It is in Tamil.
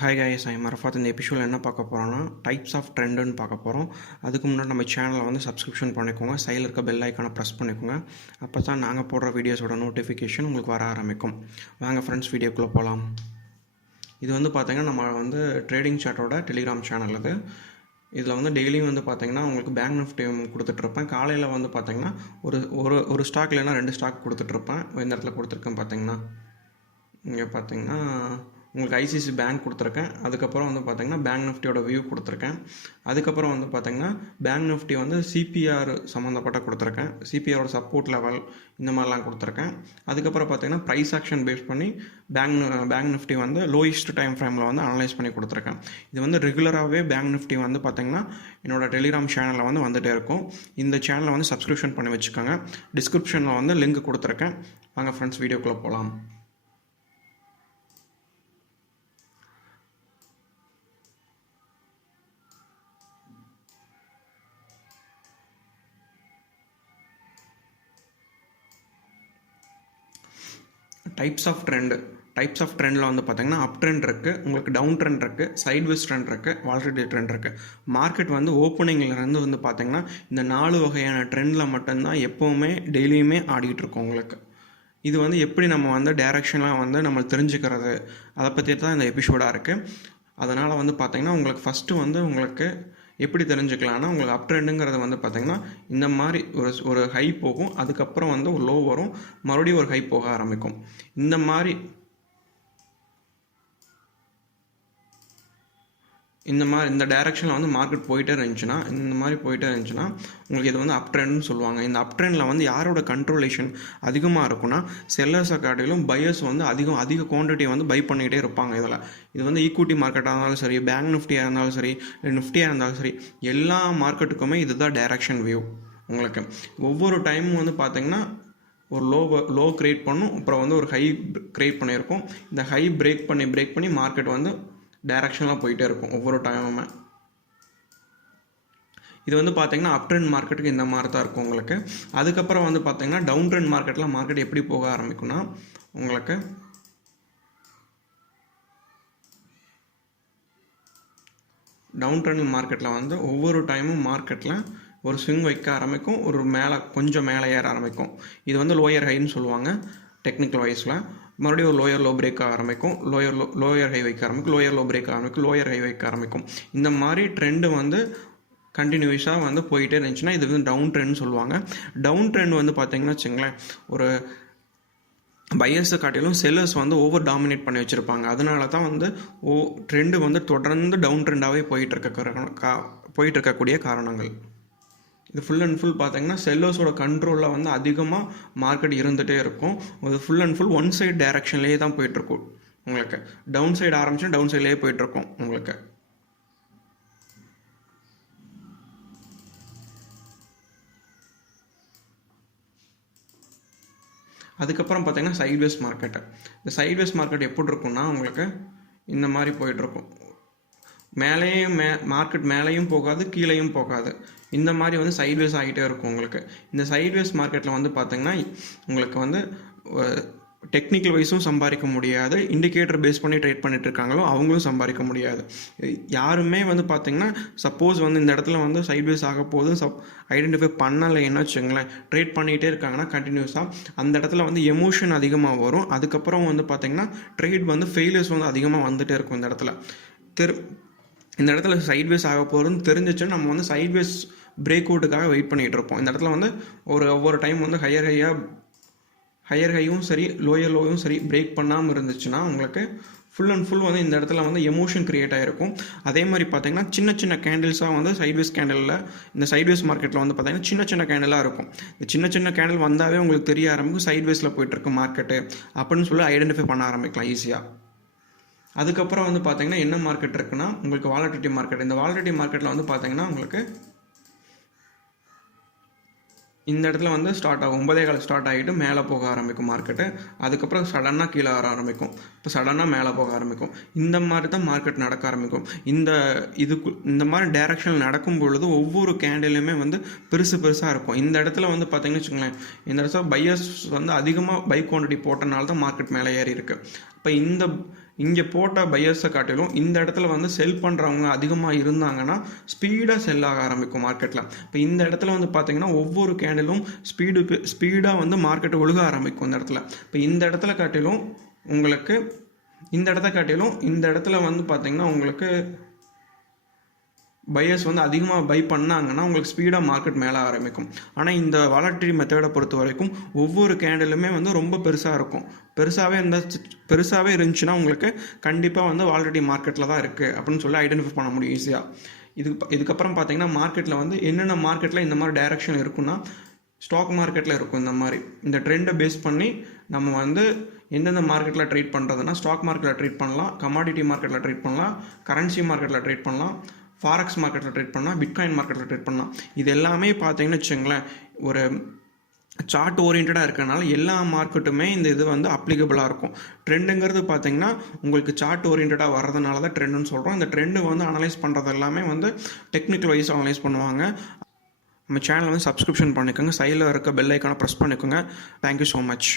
ஹாய் கைஸ், ஐ மரஃபாத். இந்த எபிசோடில் என்ன பார்க்க போகிறோன்னா டைப்ஸ் ஆஃப் ட்ரெண்டுன்னு பார்க்க போகிறோம். அதுக்கு முன்னாடி நம்ம சேனலை வந்து சப்ஸ்கிரிப்ஷன் பண்ணிக்கோங்க, சைடில் இருக்க பெல் ஐக்கானை ப்ரெஸ் பண்ணிக்கோங்க. அப்போ தான் நாங்கள் போடுற வீடியோஸோட நோட்டிஃபிகேஷன் உங்களுக்கு வர ஆரம்பிக்கும். வாங்க ஃப்ரெண்ட்ஸ், வீடியோக்குள்ளே போகலாம். இது வந்து பார்த்திங்கன்னா நம்ம வந்து ட்ரேடிங் சார்ட்டோட டெலிகிராம் சேனல். இது இதில் வந்து டெய்லியும் வந்து பார்த்திங்கன்னா உங்களுக்கு பேங்க் நிஃப்டி கொடுத்துட்ருப்பேன். காலையில் வந்து பார்த்திங்கன்னா ஒரு ஸ்டாக் இல்லைன்னா 2 ஸ்டாக் கொடுத்துட்ருப்பேன். இந்த இடத்துல கொடுத்துருக்கேன் பார்த்திங்கன்னா, இங்கே பார்த்திங்கன்னா உங்களுக்கு ஐசிசி பேங்க் கொடுத்துருக்கேன். அதுக்கப்புறம் வந்து பார்த்திங்கன்னா பேங்க் நிஃப்டியோட வியூ கொடுத்துருக்கேன். அதுக்கப்புறம் வந்து பார்த்திங்கன்னா பேங்க் நிஃப்டி வந்து சிபிஆர் சம்மந்தப்பட்ட கொடுத்துருக்கேன். சிபிஆரோட சப்போர்ட் லெவல் இந்த மாதிரிலாம் கொடுத்துருக்கேன். அதுக்கப்புறம் பார்த்திங்கன்னா ப்ரைஸ் ஆக்ஷன் பேஸ் பண்ணி பேங்க் நிஃப்டி வந்து லோயஸ்ட் டைம் ஃப்ரேமில் வந்து அனலைஸ் பண்ணி கொடுத்துருக்கேன். இது வந்து ரெகுலராகவே பேங்க் நிஃப்டி வந்து பார்த்திங்கன்னா என்னோடய டெலிகிராம் சேனலில் வந்து வந்துகிட்டே இருக்கும். இந்த சேனலை வந்து சப்ஸ்கிரிப்ஷன் பண்ணி வச்சுக்கோங்க. டிஸ்கிரிப்ஷனில் வந்து லிங்க் கொடுத்துருக்கேன். வாங்க ஃப்ரெண்ட்ஸ், வீடியோக்குள்ளே போகலாம். டைப்ஸ் ஆஃப் ட்ரெண்டில் வந்து பார்த்திங்கன்னா அப் ட்ரெண்ட் இருக்குது, உங்களுக்கு டவுன் ட்ரெண்ட் இருக்குது, சைட்வேஸ் ட்ரெண்ட் இருக்குது, வாலட்டிலிட்டி ட்ரெண்ட் இருக்குது. மார்க்கெட் வந்து ஓப்பனிங்லேருந்து வந்து பார்த்திங்கன்னா இந்த 4 வகையான ட்ரெண்டில் மட்டும்தான் எப்போவுமே டெய்லியுமே ஆடிக்கிட்டு இருக்கோம். உங்களுக்கு இது வந்து எப்படி நம்ம வந்து டைரெக்ஷனாக வந்து நம்ம தெரிஞ்சுக்கிறது, அதை பற்றி தான் இந்த எபிசோடாக இருக்குது. அதனால் வந்து பார்த்திங்கன்னா உங்களுக்கு ஃபஸ்ட்டு வந்து உங்களுக்கு எப்படி தெரிஞ்சுக்கலாம்னா, உங்களுக்கு அப் ட்ரெண்டுங்கிறது வந்து பார்த்திங்கன்னா இந்த மாதிரி ஒரு ஹை போகும், அதுக்கப்புறம் வந்து ஒரு லோ வரும், மறுபடியும் ஒரு ஹை போக ஆரம்பிக்கும். இந்த டைரெக்ஷனில் வந்து மார்க்கெட் போயிட்டே இருந்துச்சுன்னா உங்களுக்கு இது வந்து அப் ட்ரெண்ட்னு சொல்லுவாங்க. இந்த அப் ட்ரெண்டில் வந்து யாரோட கண்ட்ரோலேஷன் அதிகமாக இருக்குன்னா செல்லர்ஸை காட்டிலும் பையர்ஸ் வந்து அதிக குவான்டிட்டியை வந்து பை பண்ணிகிட்டே இருப்பாங்க. இது வந்து ஈக்விட்டி மார்க்கெட்டாக இருந்தாலும் சரி, பேங்க் நிஃப்டியாக இருந்தாலும் சரி, நிஃப்டியாக இருந்தாலும் சரி, எல்லா மார்க்கெட்டுக்குமே இதுதான் டைரக்ஷன் வியூ. உங்களுக்கு ஒவ்வொரு டைமும் வந்து பார்த்திங்கன்னா ஒரு லோ கிரியேட் பண்ணும், அப்புறம் வந்து ஒரு ஹை கிரியேட் பண்ணியிருக்கோம். இந்த ஹை பிரேக் பண்ணி மார்க்கெட் வந்து டைரக்ஷனாக போயிட்டே இருக்கும் ஒவ்வொரு டைமுமே. இது வந்து பார்த்திங்கன்னா அப் ட்ரெண்ட் மார்க்கெட்டுக்கு இந்த மாதிரி தான் இருக்கும் உங்களுக்கு. அதுக்கப்புறம் வந்து பார்த்திங்கன்னா டவுன் ட்ரெண்ட் மார்க்கெட் எப்படி போக ஆரம்பிக்கும்னா, உங்களுக்கு டவுன் ட்ரெண்ட் மார்க்கெட்டில் வந்து ஒவ்வொரு டைமும் மார்க்கெட்டில் ஒரு ஸ்விங் வைக்க ஆரம்பிக்கும், கொஞ்சம் மேலே ஏற ஆரம்பிக்கும். இது வந்து லோயர் ஹைன்னு சொல்லுவாங்க டெக்னிக்கல் வைஸில். மறுபடியும் ஒரு லோ பிரேக் ஆரம்பிக்கும், லோயர் ஹை வைக்க ஆரம்பிக்கும், லோ பிரேக் ஆரம்பிக்கும், லோயர் ஹை வைக்க ஆரம்பிக்கும். இந்த மாதிரி ட்ரெண்டு வந்து கண்டினியூஸாக வந்து போயிட்டே இருந்துச்சுன்னா இது வந்து டவுன் ட்ரெண்ட்னு சொல்லுவாங்க. டவுன் ட்ரெண்ட் வந்து பார்த்திங்கன்னா வச்சுங்களேன், ஒரு பையர்ஸை காட்டிலும் செல்லர்ஸ் வந்து ஓவர் டாமினேட் பண்ணி வச்சுருப்பாங்க. அதனால தான் வந்து ட்ரெண்டு வந்து தொடர்ந்து டவுன் ட்ரெண்டாகவே போயிட்டு இருக்கக்கூடிய காரணங்கள். இது ஃபுல் அண்ட் ஃபுல் பார்த்திங்கன்னா செல்லர்ஸோட கண்ட்ரோலில் வந்து அதிகமாக மார்க்கெட் இருந்துகிட்டே இருக்கும். இது full and full one side டைரக்ஷன்லேயே தான் போயிட்டுருக்கும். உங்களுக்கு டவுன் சைடு ஆரம்பிச்சு டவுன் சைட்லேயே போயிட்டுருக்கும் உங்களுக்கு. அதுக்கப்புறம் பார்த்திங்கன்னா சைட்வேஸ் மார்க்கெட்டு. இந்த சைட்வேஸ் மார்க்கெட் எப்படி இருக்குன்னா உங்களுக்கு இந்த மாதிரி போயிட்டுருக்கும். மார்க்கெட் மேலேயும் போகாது, கீழேயும் போகாது. இந்த மாதிரி வந்து சைட்வேஸ் ஆகிட்டே இருக்கும் உங்களுக்கு. இந்த சைட்வேஸ் மார்க்கெட்டில் வந்து பார்த்திங்கன்னா உங்களுக்கு வந்து டெக்னிக்கல் வைஸும் சம்பாதிக்க முடியாது, இண்டிகேட்டர் பேஸ் பண்ணி ட்ரேட் பண்ணிட்டு இருக்காங்களோ அவங்களும் சம்பாதிக்க முடியாது. யாருமே வந்து பார்த்திங்கன்னா சப்போஸ் வந்து இந்த இடத்துல வந்து சைட்வேஸ் ஆக போது ஐடென்டிஃபை பண்ணலைன்னு வச்சுங்களேன், ட்ரேட் பண்ணிகிட்டே இருக்காங்கன்னா கண்டினியூஸாக அந்த இடத்துல வந்து எமோஷன் அதிகமாக வரும். அதுக்கப்புறம் வந்து பார்த்திங்கன்னா ட்ரேட் வந்து ஃபெயிலியர்ஸ் வந்து அதிகமாக வந்துகிட்டே இருக்கும். இந்த இடத்துல சைட்வேஸ் ஆக போகிறதுன்னு தெரிஞ்சிச்சுன்னா நம்ம வந்து சைட்வேஸ் பிரேக் அவுட்டுக்காக வெயிட் பண்ணிகிட்டு இருப்போம். இந்த இடத்துல வந்து ஒவ்வொரு டைம் வந்து ஹையர் ஹையும் சரி, லோயும் சரி பிரேக் பண்ணாமல் இருந்துச்சுன்னா உங்களுக்கு ஃபுல் அண்ட் ஃபுல் வந்து இந்த இடத்துல வந்து எமோஷன் க்ரியேட் ஆகிருக்கும். அதே மாதிரி பார்த்திங்கன்னா சின்ன கேண்டில்ஸாக வந்து சைட்வேஸ் கேண்டிலில் இந்த சைட்வேஸ் மார்க்கெட்டில் வந்து பார்த்திங்கன்னா சின்ன கேண்டிலாக இருக்கும். இந்த சின்ன கேண்டில் வந்தாவே உங்களுக்கு தெரிய ஆரம்பிக்கும் சைட்வேஸில் போயிட்டுருக்கு மார்க்கெட்டு அப்படின்னு சொல்லி ஐடென்டிஃபை பண்ண ஆரம்பிக்கலாம் ஈஸியாக. அதுக்கப்புறம் வந்து பார்த்திங்கன்னா என்ன மார்க்கெட் இருக்குன்னா உங்களுக்கு வாலட்டிலிட்டி மார்க்கெட். இந்த வாலட்டிலிட்டி மார்க்கெட்டில் வந்து பார்த்திங்கன்னா உங்களுக்கு இந்த இடத்துல வந்து ஸ்டார்ட் ஆகும், 9:15 ஸ்டார்ட் ஆகிட்டு மேலே போக ஆரம்பிக்கும் மார்க்கெட்டு. அதுக்கப்புறம் சடனாக கீழே வர ஆரம்பிக்கும், இப்போ சடனாக மேலே போக ஆரம்பிக்கும். இந்த மாதிரி தான் மார்க்கெட் நடக்க ஆரம்பிக்கும். இந்த மாதிரி டைரக்ஷனில் நடக்கும் பொழுது ஒவ்வொரு கேண்டிலுமே வந்து பெருசாக இருக்கும். இந்த இடத்துல வந்து பார்த்திங்கன்னு வச்சுக்கோங்களேன், இந்த இடத்துல பையர்ஸ் வந்து அதிகமாக பை குவான்டிட்டி போட்டனால தான் மார்க்கெட் மேலே ஏறி இருக்குது. இப்போ இங்கே போட்ட பையர்ஸை காட்டிலும் இந்த இடத்துல வந்து செல் பண்ணுறவங்க அதிகமாக இருந்தாங்கன்னா ஸ்பீடாக செல் ஆக ஆரம்பிக்கும் மார்க்கெட்டில். இப்போ இந்த இடத்துல வந்து பார்த்தீங்கன்னா ஒவ்வொரு கேண்டிலும் ஸ்பீடாக வந்து மார்க்கெட்டு ஒழுக ஆரம்பிக்கும் இந்த இடத்துல. இப்போ இந்த இடத்துல காட்டிலும் உங்களுக்கு இந்த இடத்துல வந்து பார்த்தீங்கன்னா உங்களுக்கு பையர்ஸ் வந்து அதிகமாக பை பண்ணாங்கன்னா உங்களுக்கு ஸ்பீடாக மார்க்கெட் மேலே ஆரம்பிக்கும். ஆனால் இந்த வாலட்டிலிட்டி மெத்தடை பொறுத்த வரைக்கும் ஒவ்வொரு கேண்டிலுமே வந்து ரொம்ப பெருசாக இருக்கும். பெருசாகவே இருந்துச்சுன்னா உங்களுக்கு கண்டிப்பாக வந்து வாலட்டிலிட்டி மார்க்கெட்டில் தான் இருக்குது அப்படின்னு சொல்லி ஐடென்டிஃபை பண்ண முடியும் ஈஸியாக. இதுக்கப்புறம் பார்த்தீங்கன்னா மார்க்கெட்டில் வந்து என்னென்ன மார்க்கெட்டில் இந்த மாதிரி டைரக்ஷன் இருக்குன்னா ஸ்டாக் மார்க்கெட்டில் இருக்கும். இந்த மாதிரி இந்த ட்ரெண்டை பேஸ் பண்ணி நம்ம வந்து எந்தெந்த மார்க்கெட்டில் ட்ரேட் பண்ணுறதுனா ஸ்டாக் மார்க்கெட்டில் ட்ரேட் பண்ணலாம், கமாடிட்டி மார்க்கெட்டில் ட்ரேட் பண்ணலாம், கரன்சி மார்க்கெட்டில் ட்ரேட் பண்ணலாம், ஃபாரெக்ஸ் மார்க்கெட்டில் ட்ரேட் பண்ணலாம், பிட்காயின் மார்க்கெட்டில் ட்ரேட் பண்ணலாம். இது எல்லாமே பார்த்தீங்கன்னு வச்சுங்களேன் ஒரு சார்ட் ஓரியன்டாக இருக்கிறனால எல்லா மார்க்கெட்டுமே இந்த இது வந்து அப்ளிகபிளாக இருக்கும். ட்ரெண்டுங்கிறது பார்த்தீங்கன்னா உங்களுக்கு சார்ட் ஓரியன்டாக வர்றதுனால தான் ட்ரெண்டுன்னு சொல்கிறோம். இந்த ட்ரெண்டு வந்து அனலைஸ் பண்ணுறது எல்லாமே வந்து டெக்னிக்கல் வைஸ் அனலைஸ் பண்ணுவாங்க. நம்ம சேனலை வந்து சப்ஸ்கிரிப்ஷன் பண்ணிக்கோங்க, சைடில் இருக்க பெல் ஐக்கானை ப்ரெஸ் பண்ணிக்கோங்க. Thank you so much.